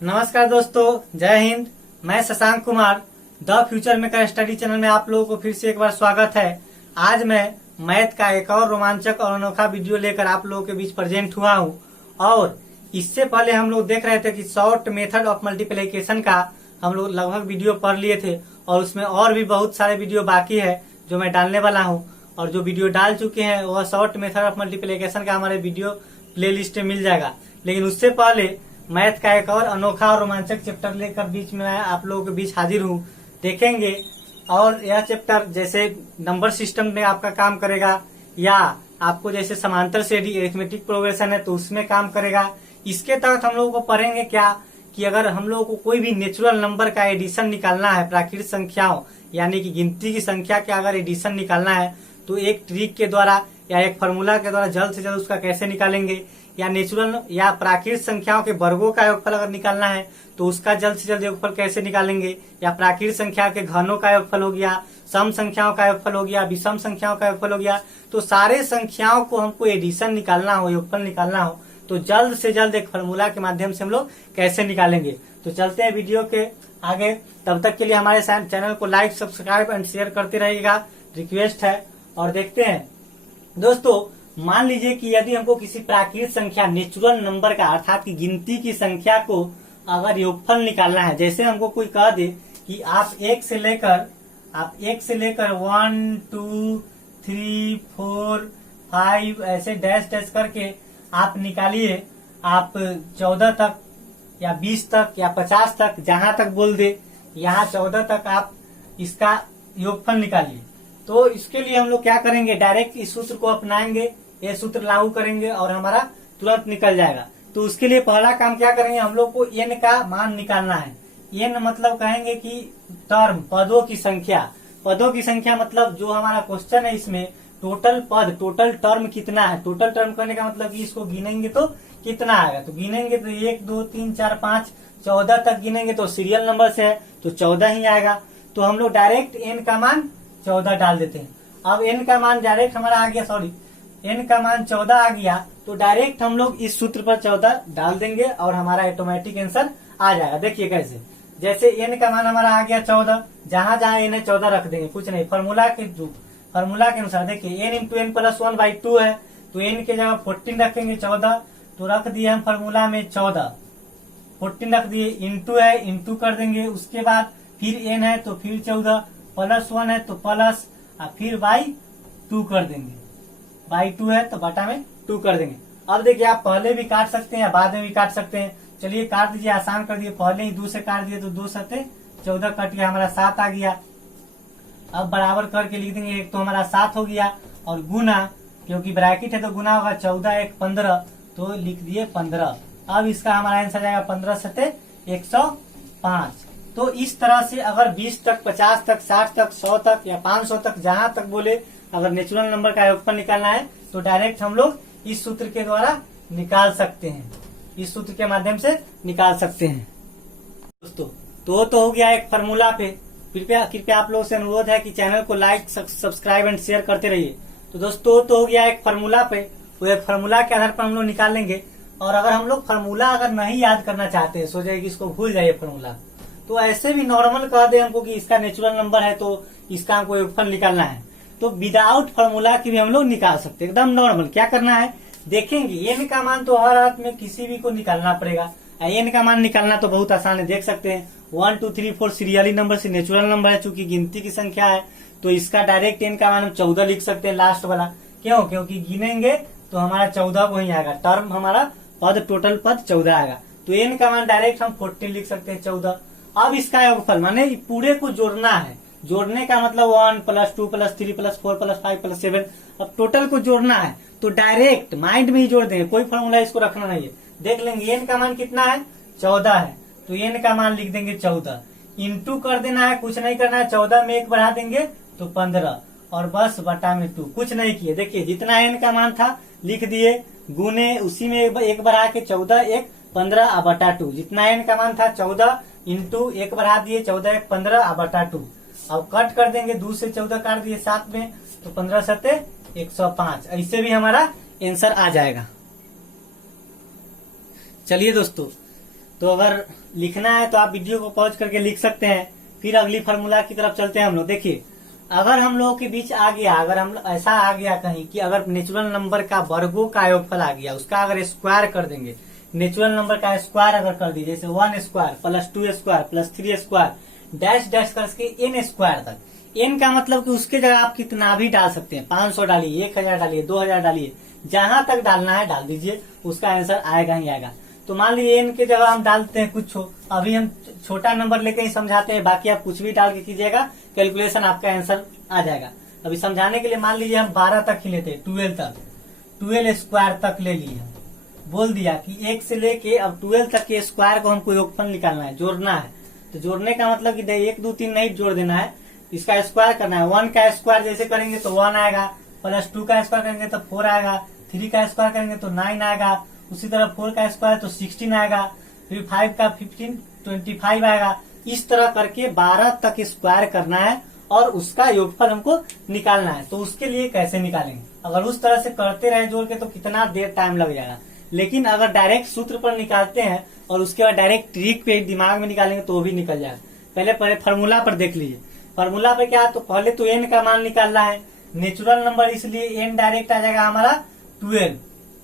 नमस्कार दोस्तों, जय हिंद। मैं Shashank Kumar the future maker study channel में आप लोगों को फिर से एक बार स्वागत है। आज मैं मैथ का एक और रोमांचक और अनोखा वीडियो लेकर आप लोगों के बीच प्रेजेंट हुआ हूं। और इससे पहले हम लोग देख रहे थे कि शॉर्ट मेथड ऑफ मल्टीप्लिकेशन का हम लोग लगभग वीडियो पढ़ लिए थे और उसमें और भी बहुत सारे वीडियो बाकी है जो मैं डालने वाला हूँ। और जो वीडियो डाल चुके हैं वह शॉर्ट मेथड ऑफ मल्टीप्लिकेशन का हमारे वीडियो प्ले लिस्ट में मिल जाएगा। लेकिन उससे पहले मैथ का एक और अनोखा और रोमांचक चैप्टर लेकर बीच में मैं आप लोगों के बीच हाजिर हूँ। देखेंगे और यह चैप्टर जैसे नंबर सिस्टम में आपका काम करेगा या आपको जैसे समांतर श्रेणी अरिथमेटिक प्रोग्रेशन है तो उसमें काम करेगा। इसके तहत हम लोगों को पढ़ेंगे क्या कि अगर हम लोगों को कोई भी नेचुरल नंबर का एडिशन निकालना है, प्राकृतिक संख्याओं यानी कि गिनती की संख्या का अगर एडिशन निकालना है तो एक ट्रिक के द्वारा या एक फार्मूला के द्वारा जल्द से जल्द उसका कैसे निकालेंगे, या नेचुरल या प्राकृतिक संख्याओं के वर्गों का योगफल अगर निकालना है तो उसका जल्द से जल्द योगफल कैसे निकालेंगे, या प्राकृतिक संख्या के घनों का योगफल हो गया, सम संख्याओं का योगफल हो गया, विषम संख्याओं का योगफल हो गया। तो सारे संख्याओं को हमको एडिशन निकालना हो, योगफल निकालना हो तो जल्द से जल्द एक फार्मूला के माध्यम से हम लोग कैसे निकालेंगे। तो चलते हैं वीडियो के आगे। तब तक के लिए हमारे चैनल को लाइक, सब्सक्राइब एंड शेयर करते रहिएगा, रिक्वेस्ट है। और देखते हैं दोस्तों, मान लीजिए कि यदि हमको किसी प्राकृतिक संख्या नेचुरल नंबर का अर्थात की गिनती की संख्या को अगर योगफल निकालना है, जैसे हमको कोई कह दे कि आप एक से लेकर 1 2 3 4 5 ऐसे डैश डैश करके आप निकालिए, आप 14 तक या 20 तक या 50 तक जहां तक बोल दे, यहाँ 14 तक आप इसका योगफल निकालिए। तो इसके लिए हम लोग क्या करेंगे, डायरेक्ट इस सूत्र को अपनाएंगे, ये सूत्र लागू करेंगे और हमारा तुरंत निकल जाएगा। तो उसके लिए पहला काम क्या करेंगे, हम लोग को n का मान निकालना है। n मतलब कहेंगे कि टर्म, पदों की संख्या। पदों की संख्या मतलब जो हमारा क्वेश्चन है इसमें टोटल पद, टोटल टर्म कितना है। टोटल टर्म करने का मतलब कि इसको गिनेंगे तो कितना आएगा। तो गिनेंगे तो 1 2 3 4 5 14 तक गिनेंगे तो सीरियल नंबर से है तो 14 ही आएगा। तो हम लोग डायरेक्ट n का मान 14 डाल देते हैं। अब n का मान डायरेक्ट हमारा आ गया, n का मान 14 आ गया तो डायरेक्ट हम लोग इस सूत्र पर 14 डाल देंगे और हमारा ऑटोमेटिक आंसर आ जाएगा। देखिए कैसे, जैसे n का मान हमारा आ गया 14, जहां जहां n है 14 रख देंगे, कुछ नहीं, फार्मूला के अनुसार। देखिए n इंटू n प्लस 1/2 है तो n के जगह 14 रखेंगे, 14 तो रख दिए हम फार्मूला में 14, 14 रख दिए, इंटू है इंटू कर देंगे, उसके बाद फिर n है तो फिर 14, प्लस 1 है तो प्लस, और फिर बाई 2 कर देंगे, बाई 2 है तो बटा में 2 कर देंगे। अब देखिए आप पहले भी काट सकते हैं या बाद में भी काट सकते हैं। चलिए काट दीजिए, आसान कर दिए, पहले ही 2 से काट दिए तो 2 सत्ते 14 कट गया, हमारा 7 आ गया। अब बराबर करके लिख देंगे, एक तो हमारा 7 हो गया और गुना, क्योंकि ब्रैकेट है तो गुना होगा, 14 1 15 तो लिख दिए 15। अब इसका हमारा आंसर जाएगा 15 सत्ते 105। तो इस तरह से अगर 20 तक, 50 तक, 60 तक, 100 तक या 500 तक जहां तक बोले, अगर नेचुरल नंबर का योगफल निकालना है तो डायरेक्ट हम लोग इस सूत्र के द्वारा निकाल सकते हैं, इस सूत्र के माध्यम से निकाल सकते हैं दोस्तों। तो हो गया एक फार्मूला पे। कृपया आप लोगों से अनुरोध है कि चैनल को लाइक, सब्सक्राइब एंड शेयर करते रहिए। तो दोस्तों तो हो गया एक फार्मूला पे, वो एक फार्मूला के आधार पर हम लोग निकाल लेंगे। और अगर हम लोग फार्मूला अगर नहीं याद करना चाहते, सोचे कि इसको भूल जाइए फार्मूला, तो ऐसे भी नॉर्मल कह दे हमको कि इसका नेचुरल नंबर है तो इसका हमको योगफल निकालना है, तो विदाउट फार्मूला की भी हम लोग निकाल सकते हैं, एकदम नॉर्मल। क्या करना है देखेंगे, n का मान तो हर हाथ में किसी भी को निकालना पड़ेगा। n का मान निकालना तो बहुत आसान है, देख सकते हैं 1 2 3 4 सीरियली नंबर से नेचुरल नंबर है, चूंकि गिनती की संख्या है तो इसका डायरेक्ट n का मान हम 14 लिख सकते हैं, लास्ट वाला। क्यों? क्योंकि गिनेंगे तो हमारा 14 को ही आएगा, टर्म हमारा पद, टोटल पद 14 आएगा। तो n का मान डायरेक्ट हम 14 लिख सकते हैं, 14। अब इसका योगफल माने पूरे को जोड़ना है, जोड़ने का मतलब 1 + 2 + 3 + 4 + 5 + 7। अब टोटल को जोड़ना है तो डायरेक्ट माइंड में ही जोड़ देंगे, कोई फॉर्मूला इसको रखना नहीं है। देख लेंगे n का मान कितना है, 14 है तो n का मान लिख देंगे 14, इंटू कर देना है, कुछ नहीं करना है, 14 में 1 बढ़ा देंगे तो 15 और बस बटा में 2, कुछ नहीं किए। देखिए जितना n का मान था लिख दिए, गुने उसी में 1 बढ़ा के 14 1 15 बटा 2, जितना n का मान था 14 इंटू 1 बढ़ा दिए, 14 1 15 बटा 2। अब कट कर देंगे, 2 से 14 काट दिए 7 में तो 15 सत्ते 105, ऐसे भी हमारा आंसर आ जाएगा। चलिए दोस्तों, तो अगर लिखना है तो आप वीडियो को पॉज करके लिख सकते हैं। फिर अगली फार्मूला की तरफ चलते हैं हम लोग। देखिए, अगर हम लोगों के बीच आ गया, अगर हम ऐसा आ गया कहीं कि अगर नेचुरल नंबर का वर्गों का योगफल आ गया, उसका अगर स्क्वायर कर देंगे, नेचुरल नंबर का स्क्वायर अगर कर दीजिए, जैसे 1 square plus 2 square plus 3 square dash dash करके एन स्क्वायर तक। एन का मतलब कि उसके जगह आप कितना भी डाल सकते हैं, 500 डालिए, 1000 डालिए, 2000 डालिए, जहां तक डालना है डाल दीजिए, उसका आंसर आएगा ही आएगा। तो मान लीजिए एन के जगह हम डालते हैं कुछ, अभी हम छोटा नंबर लेके ही समझाते हैं, बाकी आप कुछ भी डाल के कीजिएगा, कैलकुलेशन आपका आंसर आ जाएगा। अभी समझाने के लिए मान लीजिए हम 12 तक ही लेते हैं, 12 तक, 12 स्क्वायर तक ले लिए, बोल दिया कि 1 से लेके अब 12 तक के स्क्वायर को हमको योगफल निकालना है, जोड़ना है। तो जोड़ने का मतलब कि 1 2 3 नहीं जोड़ देना है, इसका स्क्वायर करना है। 1 का स्क्वायर जैसे करेंगे तो 1 आएगा, प्लस 2 का स्क्वायर करेंगे तो 4 आएगा, 3 का स्क्वायर करेंगे तो 9 आएगा, उसी तरह 4 का स्क्वायर तो 16 आएगा, फिर 5 का 15 25 आएगा। इस तरह करके 12 तक स्क्वायर करना है और उसका योगफल हमको निकालना है। तो उसके लिए कैसे निकालेंगे? अगर उस तरह से करते रहे जोड़ के तो कितना देर टाइम लग जाएगा। लेकिन अगर डायरेक्ट सूत्र पर निकालते हैं और उसके बाद डायरेक्ट ट्रिक पे दिमाग में निकालेंगे तो वो भी निकल जाएगा। पहले फार्मूला पर देख लीजिए। फार्मूला पे क्या, तो पहले तो एन का मान निकालना है, नेचुरल नंबर इसलिए एन डायरेक्ट आ जाएगा हमारा 12,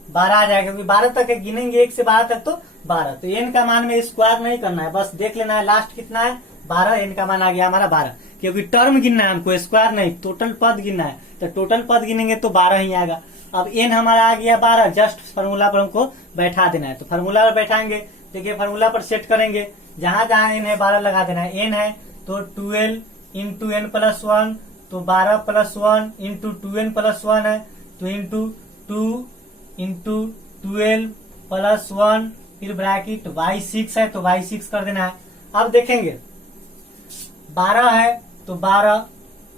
12 आ जाएगा, क्योंकि 12 तक गिनेंगे, 1 से 12 तक तो 12। तो एन का मान में स्क्वायर नहीं करना है, बस देख लेना है लास्ट कितना है, 12। एन का मान आ गया हमारा 12, क्योंकि टर्म गिनना है हमको, स्क्वायर नहीं, टोटल पद गिनना है। तो टोटल पद गिनेंगे तो 12 ही आएगा। अब एन हमारा आ गया 12, जस्ट फार्मूला पर हमको बैठा देना है। तो फार्मूला पर बैठाएंगे, देखिए फार्मूला पर सेट करेंगे, जहां जहां एन है 12 लगा देना है। एन है तो 12 इंटू एन प्लस 1, तो 12 प्लस 1 इंटू 2n प्लस 1 है, तो इंटू 2 इंटू 12 प्लस 1, फिर ब्रैकेट बाई 6 है तो बाई 6 कर देना है। अब देखेंगे 12 है तो 12,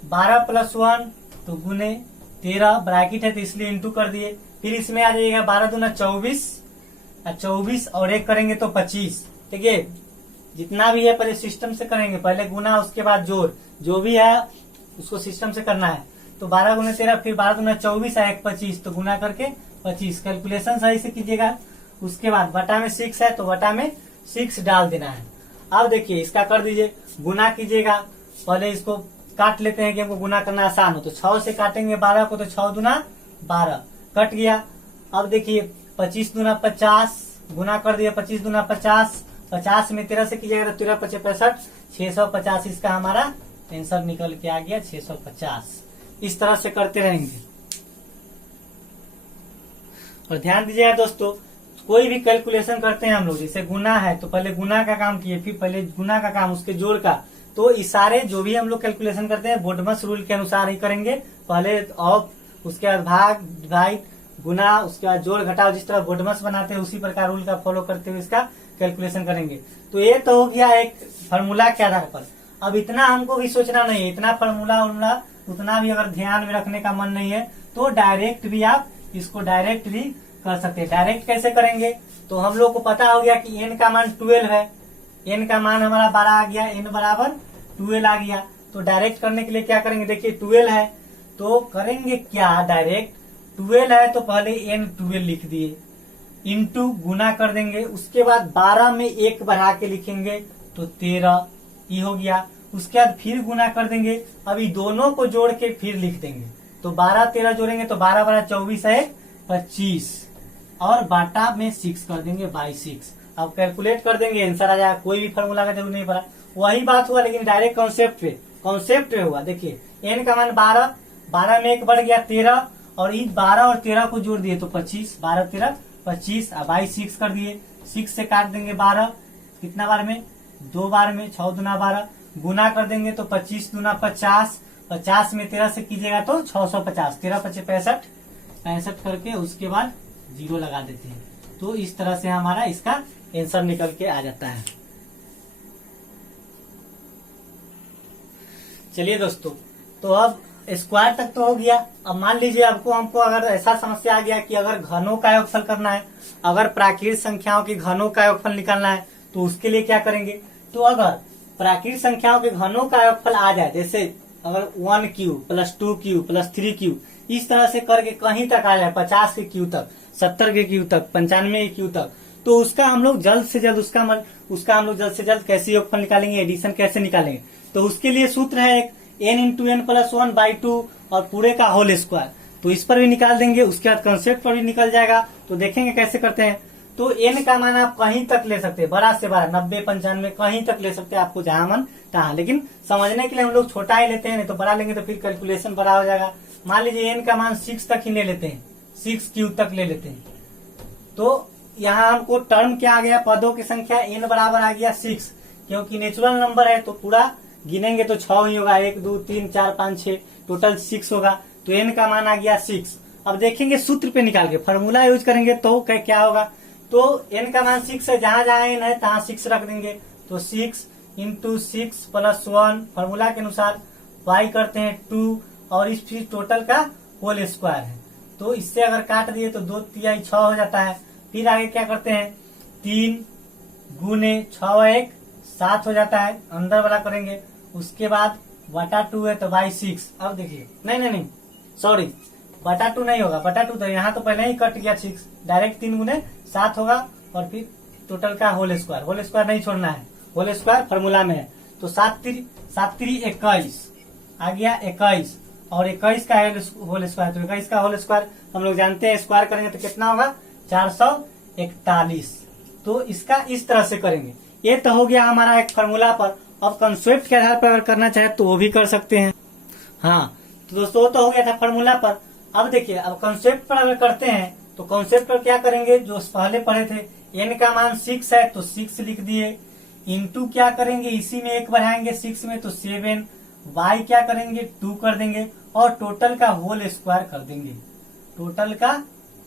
12 प्लस 1 तो गुने 13, ब्रैकेट है तो इसलिए इंटू कर दिए। फिर इसमें आ जाएगा 12 दूना 24, 24 और 1 करेंगे तो 25। ठीक है, जितना भी है पहले सिस्टम से करेंगे, पहले गुना उसके बाद जोड़, जो भी है उसको सिस्टम से करना है। तो 12 गुना 13, फिर 12 गुना 24 है 1 25, तो गुना करके 25, कैलकुलेशन सही से कीजिएगा। उसके बाद बटा में 6 है तो बटा में 6 डाल देना है। अब देखिए इसका कर दीजिए, गुना कीजिएगा, पहले इसको काट लेते हैं कि हमको गुना करना आसान हो। तो 6 से काटेंगे 12 को, तो 6 दूना 12 कट गया। अब देखिए 25 दूना 50, गुना कर दिया 25 दूना 50, 50 में 13 से कीजिएगा तो 13 25 65, 650 इसका हमारा आंसर निकल के आ गया 650। इस तरह से करते रहेंगे। और ध्यान दीजिएगा दोस्तों, कोई भी कैलकुलेशन करते हैं हम लोग, जैसे गुना है तो पहले गुना का काम किए, फिर पहले गुना का काम उसके जोड़ का, तो इशारे जो भी हम लोग कैलकुलेशन करते हैं बोडमस रूल के अनुसार ही करेंगे। पहले ऑफ, उसके बाद भाग, डिवाइड, गुना, उसके बाद जोड़ घटाओ, जिस तरह बोडमस बनाते हैं उसी प्रकार रूल का फॉलो करते हुए इसका कैलकुलेशन करेंगे। तो ये तो हो गया एक फार्मूला के आधार पर। अब इतना हमको भी सोचना नहीं है, इतना फार्मूला उर्मूला उतना भी अगर ध्यान में रखने का मन नहीं है तो डायरेक्ट भी आप इसको डायरेक्ट भी कर सकते हैं। डायरेक्ट कैसे करेंगे, तो हम लोग को पता हो गया कि एन का मान 12 है, एन का मान हमारा 12 आ गया, एन बराबर 12 आ गया। तो डायरेक्ट करने के लिए क्या करेंगे, देखिए 12 है तो करेंगे क्या, डायरेक्ट 12 है तो पहले एन 12 लिख दिए, इंटू गुना कर देंगे, उसके बाद 12 में 1 बढ़ा के लिखेंगे तो 13, ये हो गया। उसके बाद फिर गुना कर देंगे, अभी दोनों को जोड़ के फिर लिख देंगे, तो 12 13 जोड़ेंगे तो 12 12 24 है 25, और बाटा में 6 कर देंगे बाई 6। अब कैलकुलेट कर देंगे, आंसर आ जाएगा, कोई भी फॉर्मूला का जरूर नहीं पड़ा। वही बात हुआ लेकिन डायरेक्ट कॉन्सेप्ट पे हुआ। देखिए एन का मान 12, 12 में 1 बढ़ गया 13, और इस 12 और 13 को जोड़ दिए तो 25, 12 13 25, अब बाई 6 कर दिए, 6 से काट देंगे 12, कितना बार में, 2 बार में, 6 दूना 12, गुना कर देंगे तो 25 दूना 50, 50 में 13 से कीजिएगा तो 650, 13 25 65, 65 करके उसके बाद 0 लगा देते हैं। तो इस तरह से हमारा इसका आंसर निकल के आ जाता है। चलिए दोस्तों, तो अब स्क्वायर तक तो हो गया। अब मान लीजिए आपको हमको अगर ऐसा समस्या आ गया कि अगर घनों का योगफल करना है, अगर प्राकृत संख्याओं के घनों का योगफल निकालना है, तो उसके लिए क्या करेंगे, तो अगर प्राकृत संख्याओं के घनों का योगफल आ जाए, जैसे अगर 1 cube plus 2 cube plus 3 cube, इस तरह से करके कहीं तक आ जाए, 50 के क्यूब तक, 70 के क्यूब तक, 95 के क्यूब तक, तो उसका हम लोग जल्द से जल्द कैसे योगफल निकालेंगे, एडिशन कैसे निकालेंगे। तो उसके लिए सूत्र है एक n×n+1/2 और पूरे का होल स्क्वायर, तो इस पर भी निकाल देंगे। उसके बाद कंसेप्ट पर भी निकल जाएगा। तो देखेंगे कैसे करते हैं। तो n का मान आप कहीं तक ले सकते हैं, बड़ा से बड़ा 90, 95 कहीं तक ले सकते हैं, आपको जहां मन तहां। लेकिन समझने के लिए हम लोग छोटा ही लेते हैं, नहीं तो बड़ा लेंगे तो फिर कैलकुलेशन बड़ा हो जाएगा। मान लीजिए n का मान 6 तक ही ले लेते हैं, 6³ तक ले लेते हैं। तो यहाँ हमको टर्म क्या आ गया, पदों की संख्या n बराबर आ गया 6, क्योंकि नेचुरल नंबर है तो पूरा गिनेंगे तो 6 ही होगा, 1 2 3 4 5 6 टोटल 6 होगा। तो n का मान आ गया 6। अब देखेंगे सूत्र पे निकाल के फॉर्मूला यूज करेंगे तो क्या होगा। तो n का मान 6 है, जहां जहां n है तहां 6 रख देंगे। तो 6 × 6+1 फॉर्मूला के अनुसार y करते हैं 2 और इस फिर टोटल का होल स्क्वायर है। तो इससे अगर काट दिए तो 2 तिहाई 6 हो जाता है। फिर आगे क्या करते हैं, 3 × 6 1 7 हो जाता है, अंदर वाला करेंगे। उसके बाद बटा 2 है तो बाई 6। अब देखिए नहीं सॉरी, बटा 2 नहीं होगा, बटा 2 तो यहाँ तो पहले ही कट गया 6, डायरेक्ट 3 × 7 होगा और फिर टोटल का होल स्क्वायर नहीं छोड़ना है, होल स्क्वायर फॉर्मूला में है। तो 7 3 21 आ गया 21 और 21 का होल स्क्वायर, तो 21 का होल स्क्वायर हम लोग जानते हैं, स्क्वायर करेंगे तो कितना होगा 441। तो इसका इस तरह से करेंगे। ये तो हो गया हमारा एक फॉर्मूला पर। अब कंसेप्ट के आधार पर अगर करना चाहे तो वो भी कर सकते हैं। हाँ तो दोस्तों वो तो हो गया था फॉर्मूला पर। अब देखिए अब कंसेप्ट पर अगर करते हैं तो कंसेप्ट पर क्या करेंगे, जो पहले पढ़े थे, n का मान 6 है तो 6 लिख दिए, इंटू क्या करेंगे इसी में 1 बढ़ाएंगे 6 में तो 7, y क्या करेंगे 2 कर देंगे और टोटल का होल स्क्वायर कर देंगे, टोटल का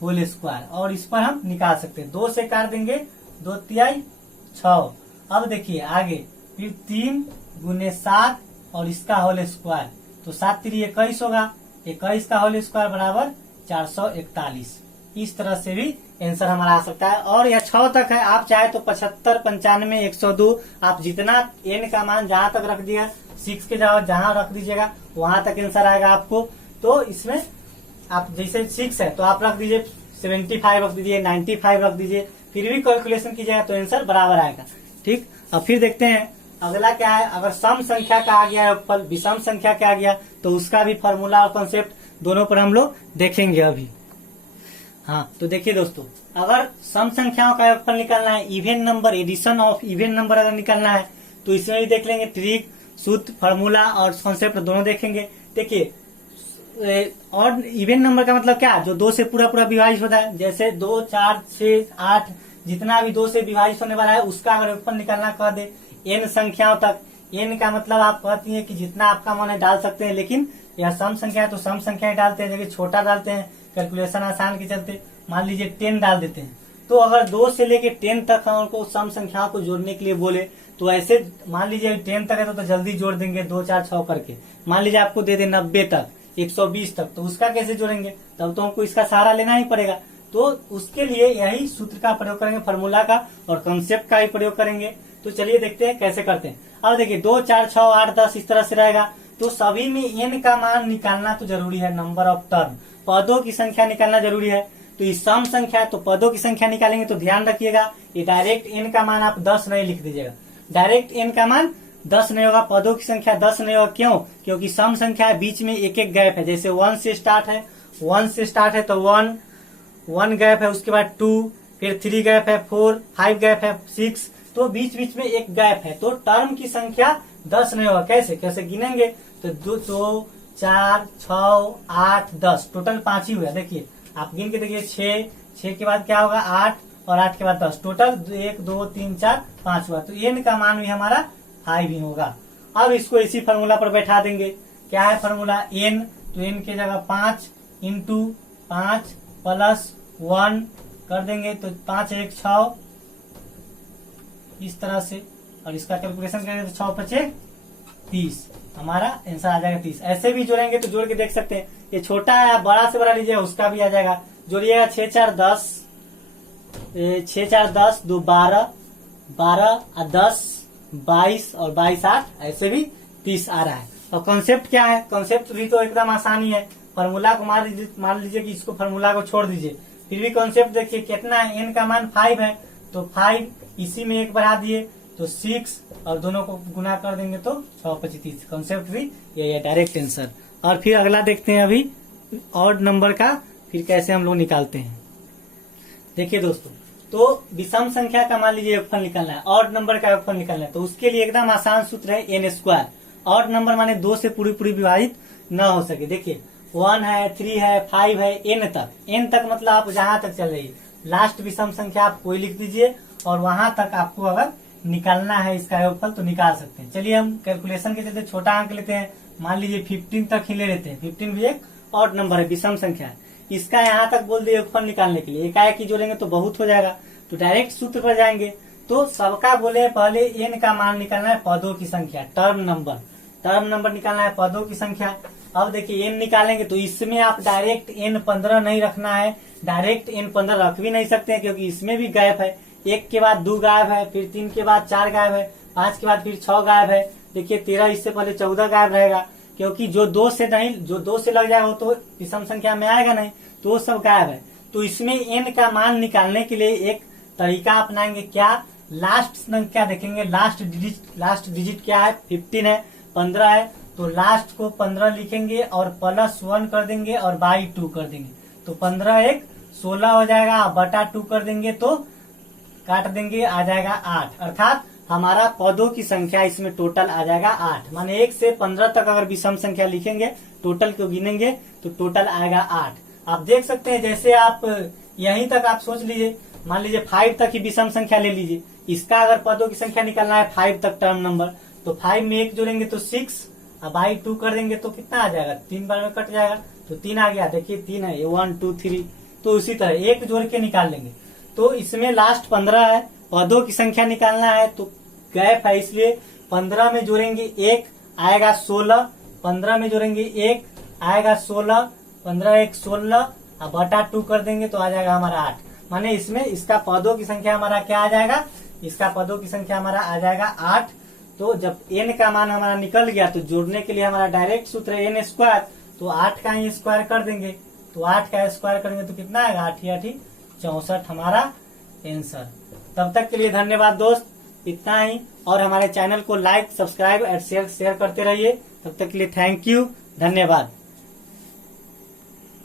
होल स्क्वायर। और इस पर हम निकाल सकते हैं, 2 से काट देंगे 2 तिहाई 6। अब देखिए आगे फिर 3 × 7 और इसका होल स्क्वायर, तो 7 3 21 होगा, 21 का होल स्क्वायर बराबर 441। इस तरह से भी आंसर हमारा आ सकता है। और यह 6 तक है, आप चाहे तो 75 95 102, आप जितना n का मान जहां तक रख दिया 6 के जहां रख दीजिएगा वहां तक आंसर आएगा आपको। तो इसमें आप जैसे 6 है तो आप रख दीजिए 75 रख दीजिए, 95 रख दीजिए, फिर भी कैलकुलेशन कीजिएगा तो आंसर बराबर आएगा। ठीक, अब फिर देखते हैं अगला क्या है। अगर सम संख्या का आ गया योगफल, विषम संख्या का आ गया तो उसका भी फॉर्मूला और कॉन्सेप्ट दोनों पर हम लोग देखेंगे अभी। हाँ तो देखिए दोस्तों, अगर सम संख्याओं का योगफल निकालना है, even number, addition of even number अगर निकालना है तो इसमें भी देख लेंगे, ट्रिक, सूत्र, फॉर्मूला और कॉन्सेप्ट दोनों देखेंगे। देखिए और इवन नंबर का मतलब क्या, जो 2 से पूरा विभाजित होता है, जैसे 2 4 6 8 जितना भी 2 से विभाजित होने वाला है उसका अगर योगफल निकालना कह दे n संख्याओं तक। n का मतलब आप कहती है कि जितना आपका मन है डाल सकते हैं, लेकिन यह सम संख्या है तो सम संख्याएं डालते हैं, जबकि छोटा डालते हैं कैलकुलेशन आसान के चलते। मान लीजिए 10 डाल देते हैं, तो अगर 2 से लेके 10 तक हम उनको सम संख्याओं को जोड़ने के लिए बोले तो ऐसे मान लीजिए 10 तक है तो जल्दी जोड़ देंगे 2 4 6 करके। मान लीजिए आपको दे दे 90 तक 120 तक, तो उसका कैसे जोड़ेंगे, तब तो हमको इसका सहारा लेना ही पड़ेगा। तो उसके लिए यही सूत्र का प्रयोग करेंगे, फॉर्मूला का और कंसेप्ट का ही प्रयोग करेंगे। तो चलिए देखते हैं कैसे करते हैं। अब देखिए 2 4 6 8 10 इस तरह से रहेगा, तो सभी में n का मान निकालना तो जरूरी है, नंबर ऑफ टर्म, पदों की संख्या निकालना जरूरी है। तो ये सम संख्या तो पदों की संख्या निकालेंगे तो ध्यान रखिएगा ये डायरेक्ट n का मान आप 10 नहीं लिख दीजिएगा, डायरेक्ट n का मान 10 नहीं होगा, पदों की संख्या 10 नहीं होगा। क्यों, क्योंकि सम संख्या है, बीच में एक एक गैप है, जैसे 1 से स्टार्ट है, 1 से स्टार्ट है तो 1 गैप है, उसके बाद 2, फिर 3 गैप है, 4 5 गैप है, 6, तो बीच बीच में एक गैप है, तो टर्म की संख्या 10 नहीं होगा। कैसे गिनेंगे, तो 2 4 6 8 10 टोटल 5 ही हुआ। देखिए आप गिन के देखिए 6 के बाद क्या होगा 8 और 8 के बाद 10, टोटल 1 2 3 4 5 हुआ। तो n का मान भी हमारा 5 ही होगा। अब इसको इसी फॉर्मूला पर बैठा देंगे। क्या है फॉर्मूला, n, तो n की जगह 5 × 5 + 1 कर देंगे तो 5 1 6 इस तरह से, और इसका कैलकुलेशन करेंगे तो 6 5 30, हमारा आंसर आ जाएगा 30। ऐसे भी जोड़ेंगे तो जोड़ के देख सकते हैं, ये छोटा है आप बड़ा से बड़ा लीजिए उसका भी आ जाएगा। जोड़िएगा 6 4 10 6 4 10 2 12 12 और 10 22 और 22 8, ऐसे भी 30 आ रहा है। और कॉन्सेप्ट क्या है, कॉन्सेप्ट भी तो एकदम आसानी है। फॉर्मूला को मान लीजिए कि इसको फॉर्मूला को छोड़ दीजिए, फिर भी कॉन्सेप्ट देखिए कितना है, n का मान 5 है तो 5 इसी में एक बढ़ा दिए तो 6 और दोनों को गुना कर देंगे तो 6×25 कॉन्सेप्ट भी ये डायरेक्ट आंसर। और फिर अगला देखते हैं अभी ऑड नंबर का फिर कैसे हम लोग निकालते हैं। देखिए दोस्तों, तो विषम संख्या का मान लीजिए योगफल निकालना है, ऑड नंबर का योगफल निकालना है, तो उसके लिए एकदम आसान सूत्र है n²। ऑड नंबर माने 2 से पूरी पूरी विभाजित न हो सके। देखिए 1 है, 3 है, 5 है, n तक मतलब आप जहां तक चल रही है लास्ट विषम संख्या आप कोई लिख दीजिए और वहां तक आपको अगर निकालना है इसका योगफल तो निकाल सकते हैं। चलिए हम कैलकुलेशन के चलते छोटा अंक लेते हैं, मान लीजिए 15 तक ही ले लेते हैं। 15 भी एक ऑड नंबर है, विषम संख्या है, इसका यहाँ तक बोल दिए योगफल निकालने के लिए। एकाएक की जोड़ेंगे तो बहुत हो जाएगा, तो डायरेक्ट सूत्र पर जाएंगे। तो सबका बोले पहले n का मान निकालना है, पदों की संख्या, टर्म नंबर निकालना है, पदों की संख्या। अब देखिए n निकालेंगे तो इसमें आप डायरेक्ट n15 नहीं रखना है, डायरेक्ट n15 रख भी नहीं सकते हैं क्योंकि इसमें भी गैप है। 1 के बाद 2 गायब है, फिर 3 के बाद 4 गायब है, 5 के बाद फिर 6 गायब है। देखिए 13 इससे पहले 14 गायब रहेगा क्योंकि जो 2 से लग जाएगा वो तो विषम संख्या में आएगा नहीं, तो वो सब गायब है। तो इसमें n का मान निकालने के लिए एक तरीका अपनाएंगे, क्या, लास्ट संख्या देखेंगे, लास्ट डिजिट क्या है, 15 है, 15 है, तो लास्ट को 15 लिखेंगे और +1 कर देंगे और बाई 2 कर देंगे, तो 15 1 16 हो जाएगा, बटा 2 कर देंगे तो काट देंगे, आ जाएगा 8। अर्थात हमारा पदों की संख्या इसमें टोटल आ जाएगा 8। माने 1 से 15 तक अगर विषम संख्या लिखेंगे, टोटल को गिनेंगे तो टोटल आएगा 8। आप देख सकते हैं, जैसे आप यहीं तक आप सोच लीजिए, मान लीजिए 5 तक ही विषम संख्या ले लीजिए, इसका अगर पदों की संख्या निकालना है 5 तक टर्म नंबर, तो 5 में 1 जोड़ेंगे तो 6 और बाई 2 कर देंगे तो कितना आ जाएगा, 3 बार में कट जाएगा, तो 3 आ गया। देखिए 3 है, 1 2 3, तो उसी तरह 1 जोड़ के निकाल लेंगे। तो इसमें लास्ट 15 है, पदों की संख्या निकालना है तो गैप है, इसलिए 15 में जोड़ेंगे 1 आएगा 16, 15 में जोड़ेंगे 1 आएगा 16, 15 1 16 और बटा 2 कर देंगे तो आ जाएगा हमारा 8। माने इसमें इसका पदों की संख्या हमारा क्या आ जाएगा, इसका पदों की संख्या हमारा आ जाएगा 8। तो जब n का मान हमारा निकल गया तो जोड़ने के लिए हमारा डायरेक्ट सूत्र है n², तो 8 का ही स्क्वायर कर देंगे, तो 8 का स्क्वायर करेंगे तो कितना आएगा, 8 8 64 हमारा आंसर। तब तक के लिए धन्यवाद दोस्त, इतना ही, और हमारे चैनल को लाइक सब्सक्राइब और शेयर करते रहिए। तब तक के लिए थैंक यू, धन्यवाद।